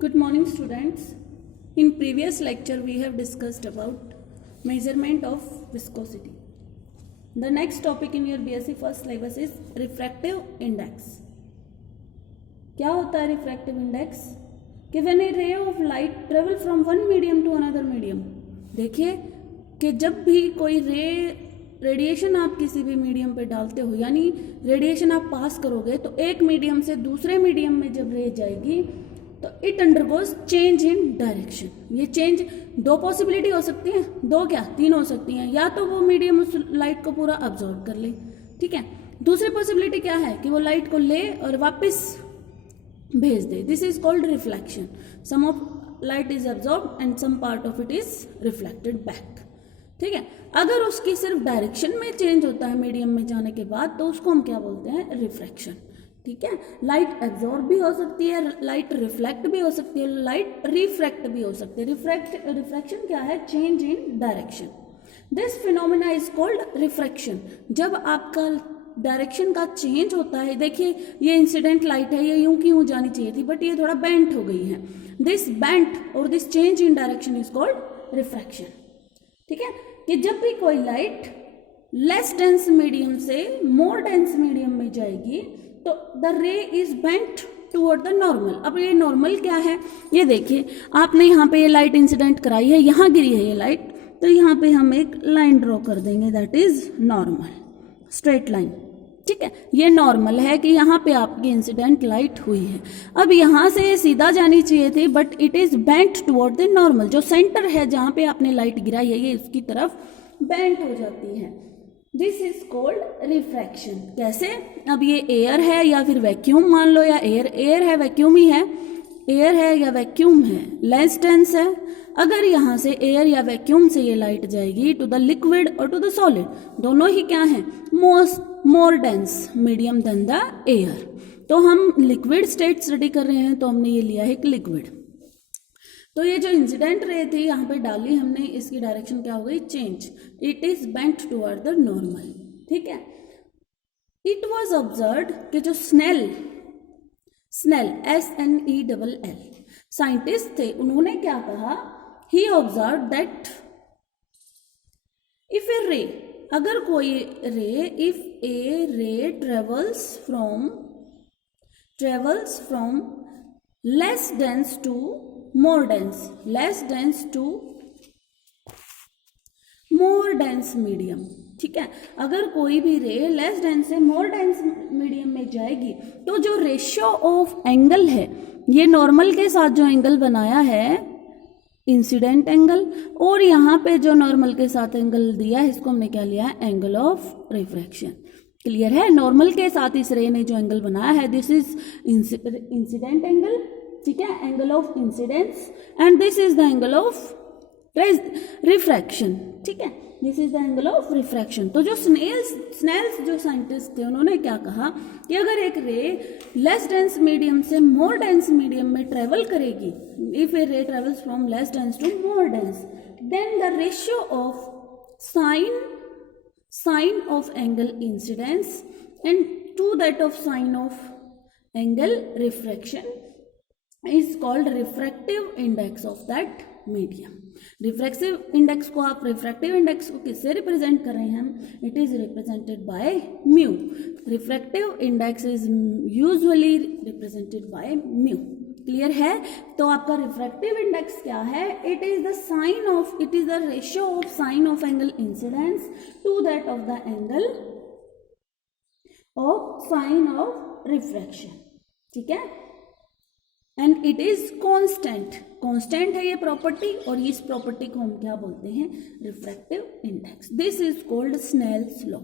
Good morning, students. In previous lecture, we have discussed about measurement of viscosity. The next topic in your BSc first syllabus is refractive index. क्या होता है refractive index? कि when a ray of light travel from one medium to another medium. देखिए कि जब भी कोई radiation आप किसी भी मीडियम पे डालते हो, यानी रेडिएशन आप पास करोगे, तो एक मीडियम से दूसरे मीडियम में जब रे जाएगी तो it undergoes change in direction. ये चेंज दो पॉसिबिलिटी हो सकती है, दो क्या तीन हो सकती हैं. या तो वो मीडियम उस लाइट को पूरा अब्जॉर्ब कर ले, ठीक है. दूसरी पॉसिबिलिटी क्या है कि वो लाइट को ले और वापस भेज दे. This is called reflection. Some of light is absorb and some part of it is reflected back, ठीक है. अगर उसकी सिर्फ डायरेक्शन में चेंज होता है मीडियम में जाने के बाद, तो उसको हम क्या बोलते हैं, रिफ्रैक्शन, ठीक है. लाइट एब्जॉर्ब भी हो सकती है, लाइट रिफ्लेक्ट भी हो सकती है, लाइट रिफ्रैक्ट भी हो सकती है. रिफ्रैक्शन क्या है, change in direction. This phenomena is called refraction. जब आपका डायरेक्शन का चेंज होता है, देखिए ये इंसिडेंट लाइट है, ये यूं की यूं जानी चाहिए थी, बट ये थोड़ा बेंट हो गई है. दिस बेंट और this change in direction is called refraction, ठीक है. कि जब भी कोई लाइट लेस डेंस मीडियम से मोर डेंस मीडियम में जाएगी तो द रे is bent toward the normal. अब ये नॉर्मल क्या है, ये देखिए आपने यहाँ पे ये लाइट इंसिडेंट कराई है, यहाँ गिरी है ये लाइट, तो यहाँ पे हम एक लाइन ड्रॉ कर देंगे, that is normal, straight line, ठीक है. ये नॉर्मल है कि यहाँ पे आपकी इंसिडेंट लाइट हुई है. अब यहाँ से ये सीधा जानी चाहिए थी, but it is bent toward the normal. जो सेंटर है जहाँ पे आपने लाइट गिराई है, ये उसकी तरफ बेंट हो जाती है. This is called refraction. कैसे, अब ये एयर है या फिर वैक्यूम मान लो, या एयर है, वैक्यूम ही है, एयर है या वैक्यूम है, लेस डेंस है. अगर यहाँ से एयर या वैक्यूम से ये लाइट जाएगी टू द लिक्विड और टू द सॉलिड, दोनों ही क्या है, more dense medium than the air. तो हम लिक्विड स्टेट स्टडी कर रहे हैं, तो हमने ये लिया है एक लिक्विड. तो ये जो इंसिडेंट रे थी यहाँ पे डाली हमने, इसकी डायरेक्शन क्या हो गई, change. It is bent toward the normal, ठीक है. इट वाज ऑब्जर्व्ड कि जो स्नेल SNELL साइंटिस्ट थे, उन्होंने क्या कहा, he observe that if a ray, अगर कोई ray, if a ray travels from less dense to more dense, less dense to more dense medium, ठीक है. अगर कोई भी रे लेस डेंस से मोर डेंस मीडियम में जाएगी, तो जो रेशियो ऑफ एंगल है, ये नॉर्मल के साथ जो एंगल बनाया है इंसिडेंट एंगल, और यहाँ पे जो नॉर्मल के साथ एंगल दिया है, इसको हमने क्या लिया है, एंगल ऑफ रिफ्रैक्शन. क्लियर है. नॉर्मल के साथ इस रे ने जो एंगल बनाया है, दिस इज इंसिडेंट एंगल, ठीक है, angle of incidence, and this is the angle of refraction, ठीक है. This is the angle of refraction. तो जो स्नेल्स जो साइंटिस्ट थे, उन्होंने क्या कहा कि अगर एक रे लेस डेंस मीडियम से मोर डेंस मीडियम में ट्रेवल करेगी, if a ray travels from less dense to more dense, then the ratio of sine of angle incidence and to that of sine of angle refraction is called refractive index of that medium. Refractive index को आप, refractive index को किससे represent कर रहे हैं हम, it is represented by mu. Refractive index is usually represented by mu. Clear है. तो आपका रिफ्रैक्टिव इंडेक्स क्या है, it is the ratio of sine of angle incidence to that of the angle of sine of refraction, ठीक है. And it is constant है ये property, और इस प्रॉपर्टी को हम क्या बोलते हैं, refractive index. This is called Snell's law.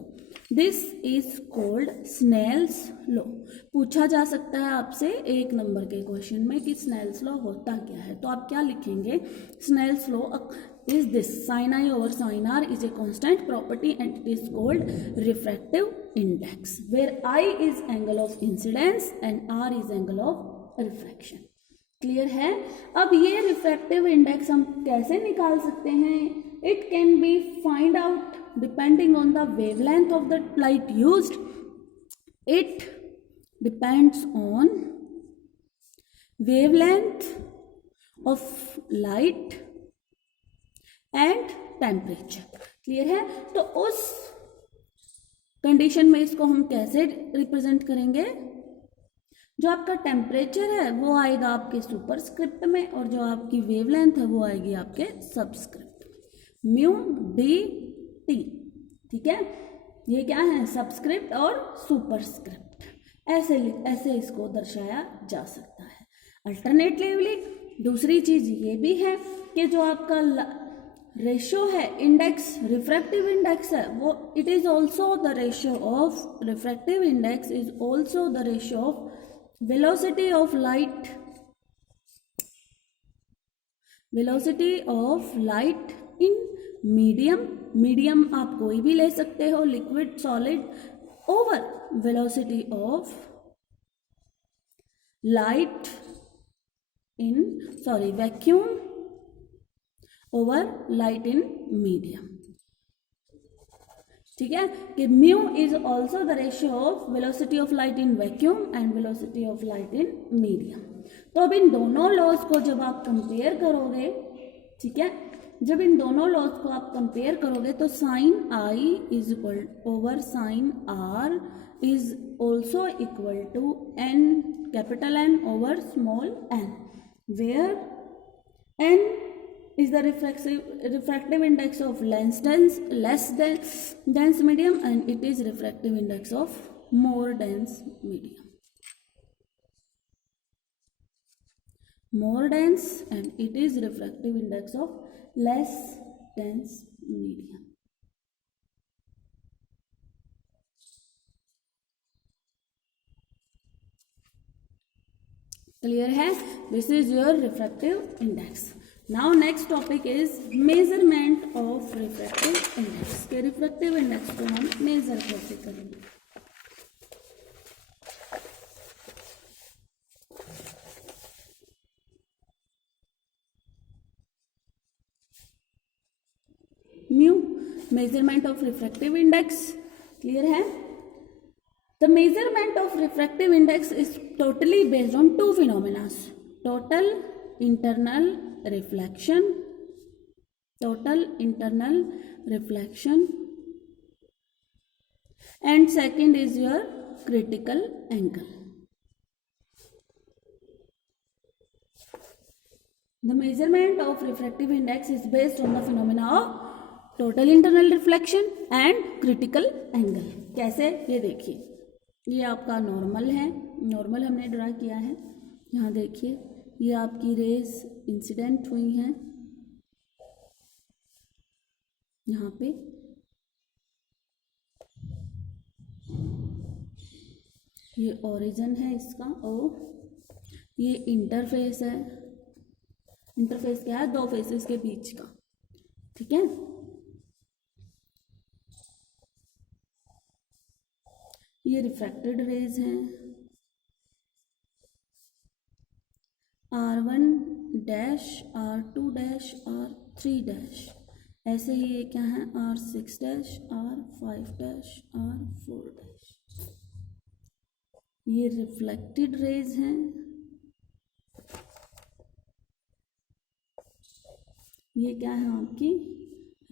This is called Snell's law. पूछा जा सकता है आपसे एक नंबर के क्वेश्चन में कि स्नेल्स लॉ होता क्या है, तो आप क्या लिखेंगे, Snell's law is this, sin I over sin R is a constant property and it is called refractive index, where I is angle of incidence and R is angle of refraction. Clear है. अब ये refractive index हम कैसे निकाल सकते हैं, it can B find out depending on the wavelength of the light used. It depends on wavelength of light and temperature. Clear है? तो उस कंडीशन में इसको हम कैसे रिप्रेजेंट करेंगे? जो आपका टेम्परेचर है वो आएगा आपके सुपरस्क्रिप्ट में और जो आपकी वेवलेंथ है वो आएगी आपके सबस्क्रिप्ट में, म्यू डी टी। ठीक है, ये क्या है? सबस्क्रिप्ट और सुपरस्क्रिप्ट। ऐसे इसको दर्शाया जा सकता है। अल्टरनेटिवली दूसरी चीज ये भी है कि जो आपका रेशियो है, इंडेक्स, रिफ्रैक्टिव इंडेक्स है, वो it is also the ratio of refractive index is also the ratio of velocity of light in medium आप कोई भी ले सकते हो, liquid, solid, over velocity of light in vacuum over light in medium. ठीक है, कि mu is also the ratio of velocity of light in vacuum and velocity of light in medium. तो अब इन दोनों लॉज को जब आप कंपेयर करोगे, ठीक है, जब इन दोनों लॉज को आप कंपेयर करोगे तो sine I is equal over sine R is also equal to N, capital N over small N, where N is the refractive index of less dense medium and it is refractive index of more dense medium. More dense and it is refractive index of less dense medium. Clear है? This is your refractive index. Now next topic is measurement of refractive index. के refractive index को हम major कैसे करेंगे? Mu, measurement of refractive index. Clear है? The measurement of refractive index is totally based on two phenomena: total internal reflection and second is your critical angle. The measurement of refractive index is based on the phenomena of total internal reflection and critical angle. कैसे? ये देखिए, ये आपका normal है, normal हमने draw किया है। यहाँ देखिए, ये आपकी रेज इंसिडेंट हुई हैं यहाँ पे, ये ओरिजिन है इसका और ये इंटरफेस है। इंटरफेस क्या है? दो फेसेस के बीच का। ठीक है, ये रिफ्रैक्टेड रेज हैं R1 dash, R2 dash, R3 dash. ऐसे ही ये क्या है? R6 dash, R5 dash, R4 dash. ये रिफ्लेक्टेड रेज हैं। ये क्या है? आपकी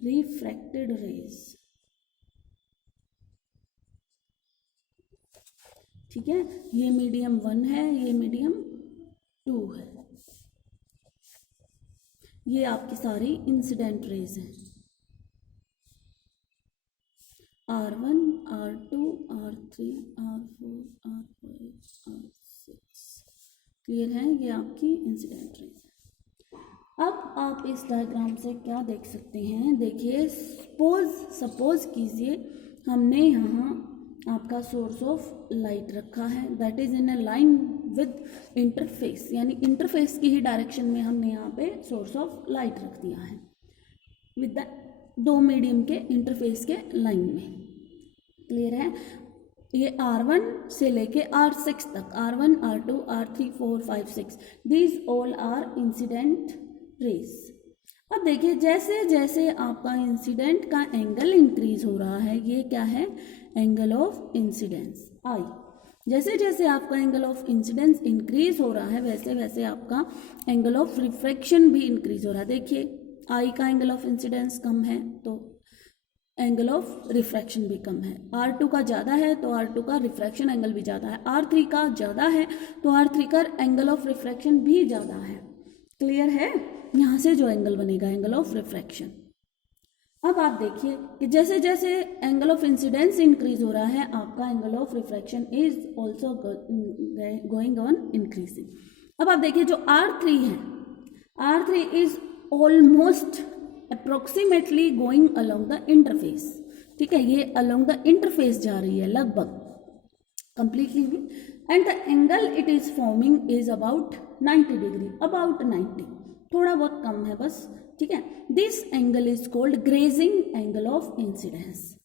रिफ्रैक्टेड रेज। ठीक है, ये मीडियम 1 है, ये मीडियम 2 है। ये आपकी सारी इंसिडेंट रेज हैं, R1, R2, R3, R4, R5, R6। Clear है? ये आपकी इंसिडेंट रेज है। अब आप इस डायग्राम से क्या देख सकते हैं? देखिए, सपोज कीजिए हमने यहाँ आपका सोर्स ऑफ लाइट रखा है, that is in a line with interface, यानी इंटरफेस की ही डायरेक्शन में हमने यहाँ पे सोर्स ऑफ लाइट रख दिया है विद द दो मीडियम के इंटरफेस के लाइन में। क्लियर है? ये R1 से लेके R6 तक, R1, R2, R3, 4, 5, 6, these all are incident rays. अब देखिए, जैसे जैसे आपका इंसिडेंट का एंगल इंक्रीज हो रहा है, ये क्या है? एंगल ऑफ इंसिडेंस आई। जैसे जैसे आपका एंगल ऑफ इंसिडेंस इंक्रीज हो रहा है वैसे वैसे आपका एंगल ऑफ रिफ्रैक्शन भी इंक्रीज हो रहा है। देखिए आई का एंगल ऑफ इंसिडेंस कम है तो एंगल ऑफ रिफ्रैक्शन भी कम है, R2 का ज़्यादा है तो R2 का रिफ्रैक्शन एंगल भी ज़्यादा है, R3 का ज़्यादा है तो R3 का एंगल ऑफ रिफ्रैक्शन भी ज़्यादा है। क्लियर है? यहाँ से जो एंगल बनेगा एंगल ऑफ रिफ्रैक्शन। अब आप देखिए कि जैसे जैसे एंगल ऑफ इंसिडेंस इंक्रीज हो रहा है आपका angle of refraction is also going on increasing. अब आप देखिए जो R3 है, R3 is almost approximately going along the interface. ठीक है, ये अलोंग द इंटरफेस जा रही है लगभग कंप्लीटली भी, and the angle it is forming is about 90 degree, about 90, थोड़ा बहुत कम है बस। ठीक है, this angle is called grazing angle of incidence.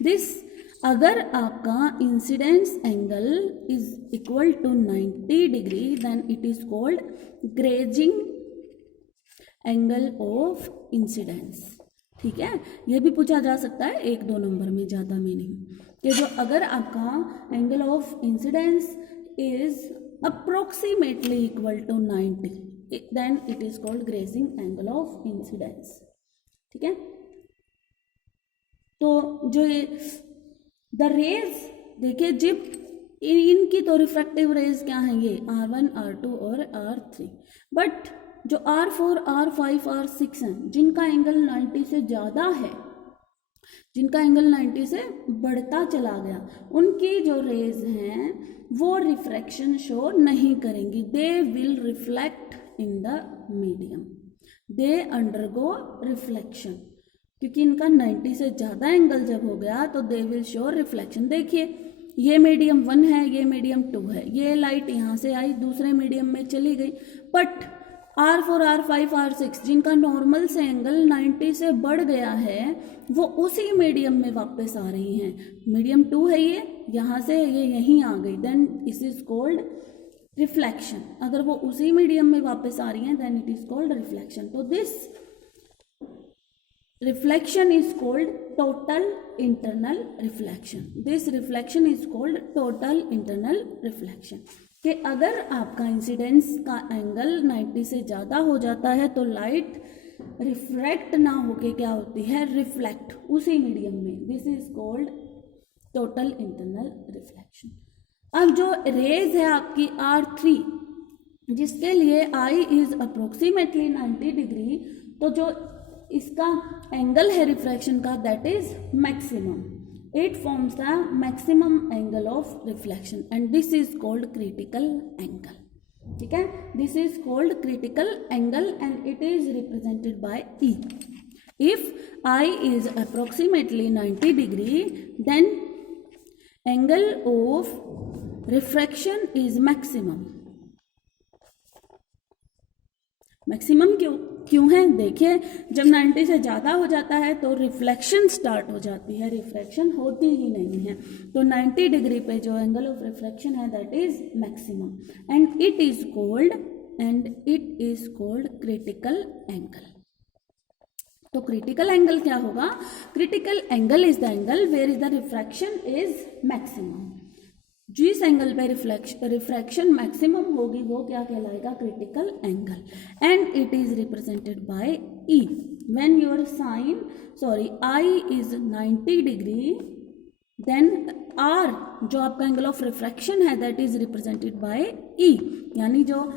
This अगर आपका incidence angle is equal to 90 degree then it is called grazing angle of incidence. ठीक है, ये भी पूछा जा सकता है 1-2 नंबर में, ज़्यादा में नहीं, कि जो अगर आपका angle of incidence is approximately equal to 90 then it is called grazing angle of incidence. ठीक है, तो जो ये द रेज देखिए जब इनकी तो रिफ्रैक्टिव रेज क्या है, ये R1, R2 और R3, बट जो R4, R5, R6 हैं जिनका एंगल 90 से ज़्यादा है, जिनका एंगल 90 से बढ़ता चला गया, उनकी जो रेज हैं वो रिफ्रैक्शन शो नहीं करेंगी। They will reflect in the medium, they undergo reflection, क्योंकि इनका 90 से ज़्यादा एंगल जब हो गया तो दे विल शो रिफ्लेक्शन। देखिए ये मीडियम 1 है, ये मीडियम 2 है, ये लाइट यहाँ से आई दूसरे मीडियम में चली गई, बट R4, R5, R6 जिनका नॉर्मल से एंगल 90 से बढ़ गया है वो उसी मीडियम में वापस आ रही हैं। मीडियम 2 है ये, यहाँ से ये यहीं आ गई, then this is called reflection. अगर वो उसी मीडियम में वापस आ रही हैं then it is called reflection. तो this reflection is called total internal reflection. This reflection is called total internal reflection. कि अगर आपका इंसिडेंस का एंगल 90 से ज़्यादा हो जाता है तो लाइट रिफ्रैक्ट ना होके क्या होती है, रिफ्लेक्ट उसी मीडियम में। This is called total internal reflection. अब जो रेज है आपकी R3 जिसके लिए I इज अप्रोक्सीमेटली 90 डिग्री, तो जो इसका एंगल है रिफ्रैक्शन का that is maximum, it forms the maximum angle of reflection and this is called critical angle. ठीक है, this is called critical angle and it is represented by E. If I is approximately 90 degree then angle of refraction is maximum. Maximum क्यों है? देखिए जब 90 से ज़्यादा हो जाता है तो रिफ्लेक्शन स्टार्ट हो जाती है, रिफ्रैक्शन होती ही नहीं है। तो 90 डिग्री पे जो एंगल ऑफ रिफ्रैक्शन है that is maximum and it is called critical angle. तो क्रिटिकल एंगल क्या होगा? Critical angle is the angle where is the refraction is maximum. जिस एंगल पे रिफ्रैक्शन मैक्सिमम होगी वो क्या कहलाएगा? Critical angle and it is represented by E। When your I is 90 degree then R जो आपका एंगल ऑफ रिफ्रैक्शन है that is represented by E, यानी जो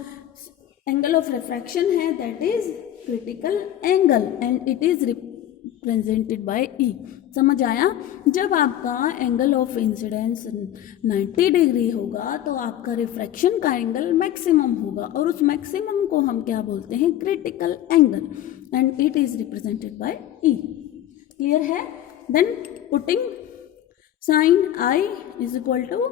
एंगल ऑफ रिफ्रैक्शन है that is critical angle and it is represented by E। समझ आया? जब आपका एंगल ऑफ इंसिडेंस 90 डिग्री होगा तो आपका रिफ्रैक्शन का एंगल मैक्सिमम होगा और उस मैक्सिमम को हम क्या बोलते हैं? Critical angle and it is represented by E। Clear है? Then putting sine I is equal to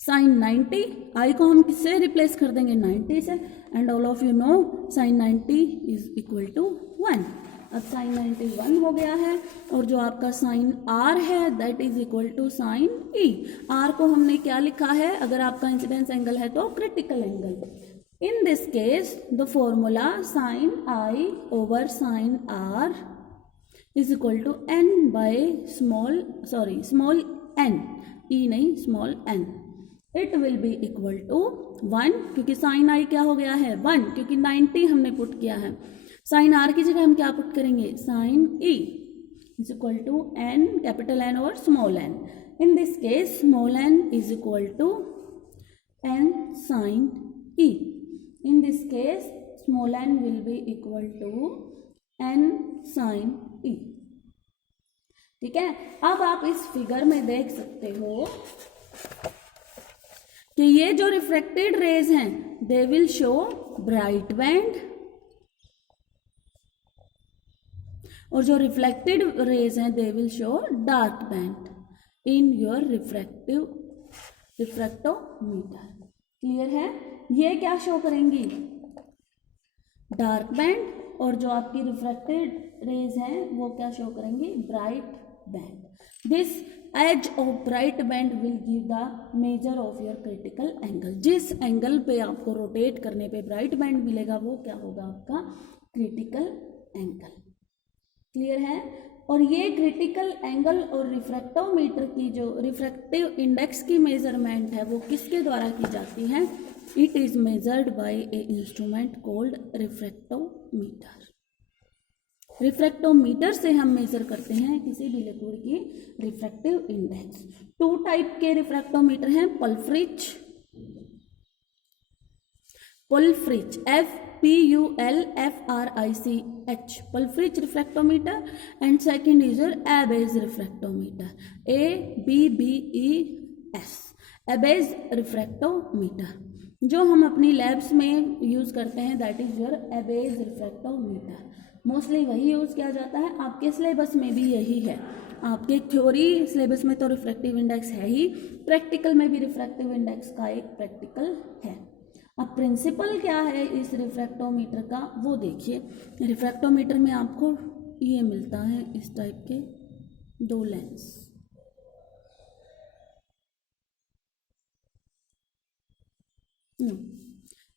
sine 90, I को हम किससे रिप्लेस कर देंगे? 90 से, and all of you know sine 90 is equal to 1। अब साइन 91 हो गया है और जो आपका साइन R है that is equal to sine E। R को हमने क्या लिखा है? अगर आपका इंसिडेंस एंगल है तो critical angle. In this case the formula sine I over sine R is equal to n by small n। E नहीं small n, it will be equal to 1, क्योंकि साइन आई क्या हो गया है 1, क्योंकि 90 हमने पुट किया है। साइन आर की जगह हम क्या पुट करेंगे, sine E is equal to n, capital N और small n। In this case small n is equal to n sine e। In this case small n will be equal to n sin e। ठीक है, अब आप इस figure में देख सकते हो कि ये जो रिफ्रैक्टेड रेज हैं they will show bright band, और जो रिफ्लेक्टेड रेज हैं they will show dark band in your refractometer. Clear है, ये क्या शो करेंगी, डार्क बैंड, और जो आपकी रिफ्रैक्टेड रेज हैं वो क्या शो करेंगी, bright band. This edge of bright band will give the measure of your critical angle. जिस एंगल पे आपको रोटेट करने पे ब्राइट बैंड मिलेगा वो क्या होगा, आपका क्रिटिकल एंगल। क्लियर है, और ये क्रिटिकल एंगल और रिफ्रैक्टोमीटर की जो रिफ्रैक्टिव इंडेक्स की मेजरमेंट है वो किसके द्वारा की जाती है, it is measured by a instrument called refractometer. Refractometer से हम मेजर करते हैं किसी भी लिक्विड की रिफ्रैक्टिव इंडेक्स। 2 टाइप के रिफ्रैक्टोमीटर हैं, Pulfrich PULFRICH Pulfrich refractometer, and second is your Abbe's refractometer ABBES Abbe's refractometer, जो हम अपनी लैब्स में यूज करते हैं, that is your Abbe's refractometer. Mostly वही यूज किया जाता है, आपके सिलेबस में भी यही है। आपके थ्योरी सिलेबस में तो रिफ्रैक्टिव इंडेक्स है ही, प्रैक्टिकल में भी रिफ्रैक्टिव इंडेक्स का एक प्रैक्टिकल है। अब प्रिंसिपल क्या है इस रिफ्रैक्टोमीटर का वो देखिए। रिफ्रैक्टोमीटर में आपको ये मिलता है इस टाइप के 2 लेंस,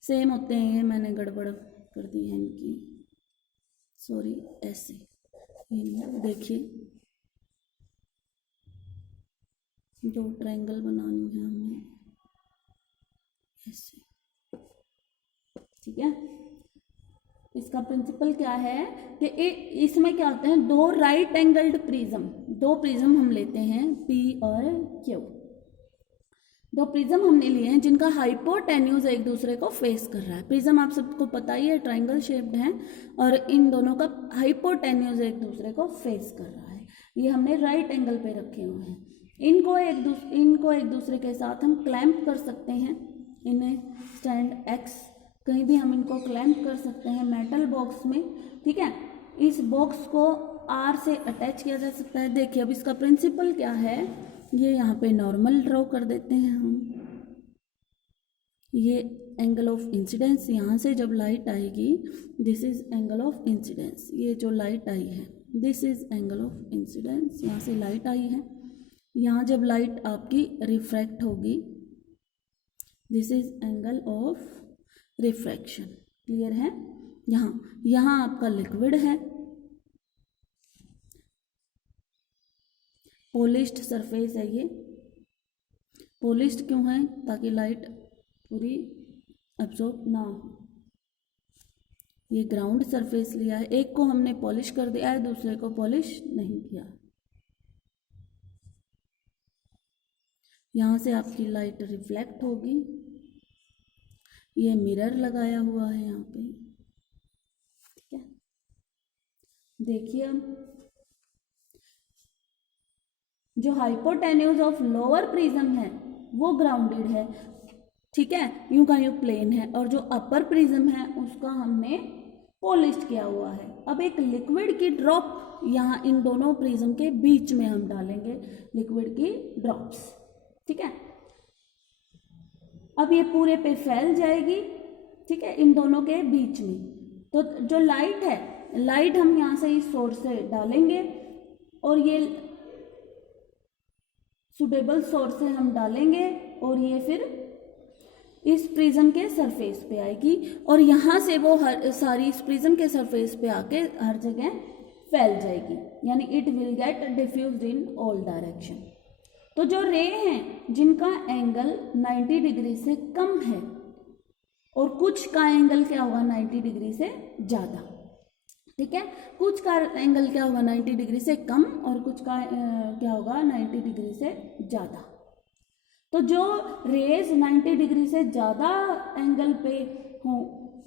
सेम होते हैं, ये मैंने गड़बड़ कर दी है इनकी, सॉरी। ऐसे देखिए 2 ट्रायंगल बनानी है हमें ऐसे, ठीक है। इसका प्रिंसिपल क्या है कि इसमें क्या होते हैं, 2 राइट एंगल्ड प्रिज्म, 2 प्रिज्म हम लेते हैं P और Q, 2 प्रिज्म हमने लिए हैं जिनका हाइपोटेन्यूज एक दूसरे को फेस कर रहा है। प्रिज्म आप सबको पता ही है ट्रायंगल शेप्ड है, और इन दोनों का हाइपोटेन्यूज एक दूसरे को फेस कर रहा है। ये हमने राइट एंगल पे रखे हुए हैं। इनको एक दूसरे के साथ हम क्लैंप कर सकते हैं, इन्हें स्टैंड X कहीं भी हम इनको क्लैंप कर सकते हैं मेटल बॉक्स में, ठीक है। इस बॉक्स को R से अटैच किया जा सकता है। देखिए अब इसका प्रिंसिपल क्या है, ये यहाँ पे नॉर्मल ड्रॉ कर देते हैं हम, ये एंगल ऑफ इंसिडेंस, यहाँ से जब लाइट आएगी this is angle of incidence, ये जो लाइट आई है this is angle of incidence, यहाँ से लाइट आई है, यहाँ जब लाइट आपकी रिफ्रैक्ट होगी this is angle of refraction. Clear है, यहाँ आपका लिक्विड है, पॉलिश्ड सरफेस है, ये पॉलिश्ड क्यों है, ताकि लाइट पूरी अब्जॉर्ब ना हो। ये ग्राउंड सरफेस लिया है, एक को हमने पॉलिश कर दिया है, दूसरे को पॉलिश नहीं किया। यहाँ से आपकी लाइट रिफ्लेक्ट होगी, ये मिरर लगाया हुआ है यहाँ पे, ठीक है। देखिए अब जो हाइपोटेन्यूज ऑफ लोअर प्रिज्म है वो ग्राउंडेड है, ठीक है, यूं का यूं प्लेन है, और जो अपर प्रिज्म है उसका हमने पॉलिश्ड किया हुआ है। अब एक लिक्विड की ड्रॉप यहाँ इन दोनों प्रिज्म के बीच में हम डालेंगे लिक्विड की ड्रॉप्स, ठीक है। अब ये पूरे पे फैल जाएगी, ठीक है, इन दोनों के बीच में। तो जो लाइट है, लाइट हम यहाँ से इस सोर्स से डालेंगे, और ये सुटेबल सोर्स से हम डालेंगे, और ये फिर इस प्रिज्म के सरफेस पे आएगी, और यहाँ से वो सारी इस प्रिज्म के सरफेस पे आके हर जगह फैल जाएगी, यानी it will get diffused in all direction. तो तो जो रे हैं जिनका एंगल 90 डिग्री से कम है और कुछ का एंगल क्या होगा 90 डिग्री से ज़्यादा, ठीक है, कुछ का एंगल क्या होगा 90 डिग्री से कम और कुछ का क्या होगा 90 डिग्री से ज़्यादा। तो जो रेज 90 डिग्री से ज़्यादा एंगल पे हो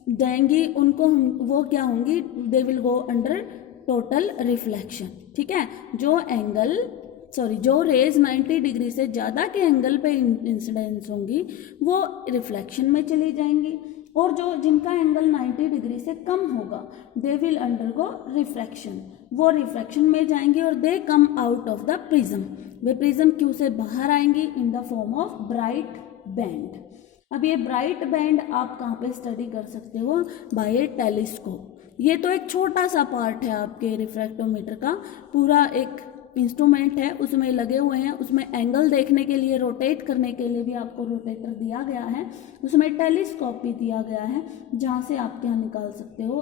देंगी उनको वो क्या होंगी, they will go under total reflection, ठीक है। जो रेज 90 डिग्री से ज़्यादा के एंगल पे इंसिडेंस होंगी वो रिफ्लेक्शन में चली जाएंगी, और जो जिनका एंगल 90 डिग्री से कम होगा दे विल अंडरगो रिफ्रैक्शन, वो रिफ्रैक्शन में जाएंगे और they come out of the prism, they prism क्यू से बाहर आएंगी in the form of bright band. अब ये ब्राइट बैंड आप कहाँ पे स्टडी कर सकते हो, बाय ए टेलीस्कोप। ये तो एक छोटा सा पार्ट है आपके रिफ्रैक्टोमीटर का, पूरा एक इंस्ट्रूमेंट है उसमें लगे हुए हैं, उसमें एंगल देखने के लिए रोटेट करने के लिए भी आपको रोटेटर दिया गया है, उसमें टेलीस्कोप भी दिया गया है जहाँ से आप क्या निकाल सकते हो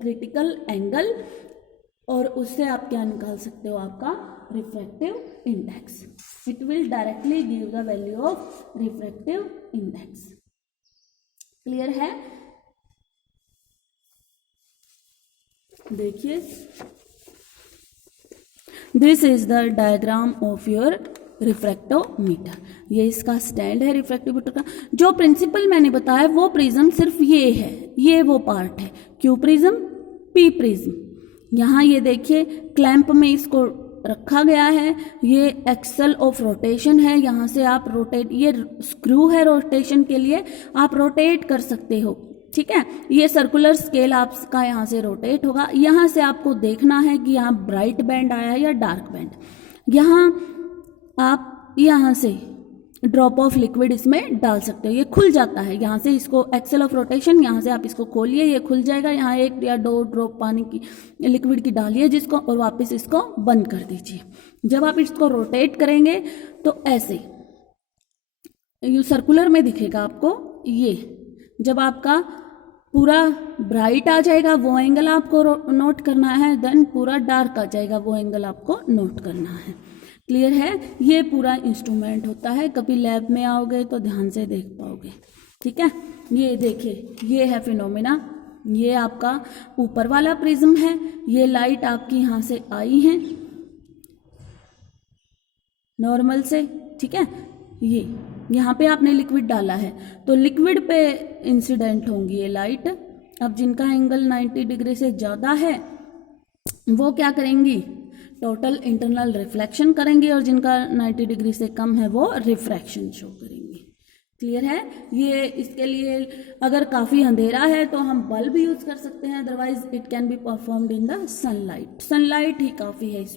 क्रिटिकल एंगल, और उससे आप क्या निकाल सकते हो आपका refractive index. It will directly give the value of refractive index. Clear है? देखिए this is the diagram of your refractometer, ये इसका स्टैंड है रिफ्रैक्टोमीटर का। जो प्रिंसिपल मैंने बताया वो प्रिज्म सिर्फ ये है, ये वो पार्ट है, क्यू प्रिज्म पी प्रिज्म। यहाँ ये देखिए क्लैंप में इसको रखा गया है, ये एक्सल ऑफ रोटेशन है, यहाँ से आप रोटेट, ये स्क्रू है रोटेशन के लिए, आप रोटेट कर सकते हो, ठीक है। ये सर्कुलर स्केल आपका यहाँ से रोटेट होगा, यहाँ से आपको देखना है कि यहाँ ब्राइट बैंड आया है या डार्क बैंड। यहाँ आप यहाँ से ड्रॉप ऑफ लिक्विड इसमें डाल सकते हो, ये खुल जाता है यहाँ से, इसको एक्सेल ऑफ रोटेशन, यहाँ से आप इसको खोलिए ये खुल जाएगा, यहाँ 1 या 2 ड्रॉप पानी की लिक्विड की डालिए जिसको, और वापस इसको बंद कर दीजिए। जब आप इसको रोटेट करेंगे तो ऐसे ये सर्कुलर में दिखेगा आपको, ये जब आपका पूरा ब्राइट आ जाएगा वो एंगल आपको नोट करना है, देन पूरा डार्क आ जाएगा वो एंगल आपको नोट करना है। क्लियर है? ये पूरा इंस्ट्रूमेंट होता है, कभी लैब में आओगे तो ध्यान से देख पाओगे, ठीक है। ये देखिए ये है फिनोमेना, ये आपका ऊपर वाला प्रिज्म है, ये लाइट आपकी यहाँ से आई है नॉर्मल से, ठीक है। ये यहाँ पे आपने लिक्विड डाला है तो लिक्विड पे इंसिडेंट होंगी ये लाइट। अब जिनका एंगल 90 डिग्री से ज़्यादा है वो क्या करेंगी, टोटल इंटरनल रिफ्लेक्शन करेंगे, और जिनका 90 डिग्री से कम है वो रिफ्रैक्शन शो करेंगे। क्लियर है? ये इसके लिए अगर काफ़ी अंधेरा है तो हम बल्ब यूज़ कर सकते हैं, otherwise it can be performed in the sunlight, sunlight ही काफ़ी है इस पे।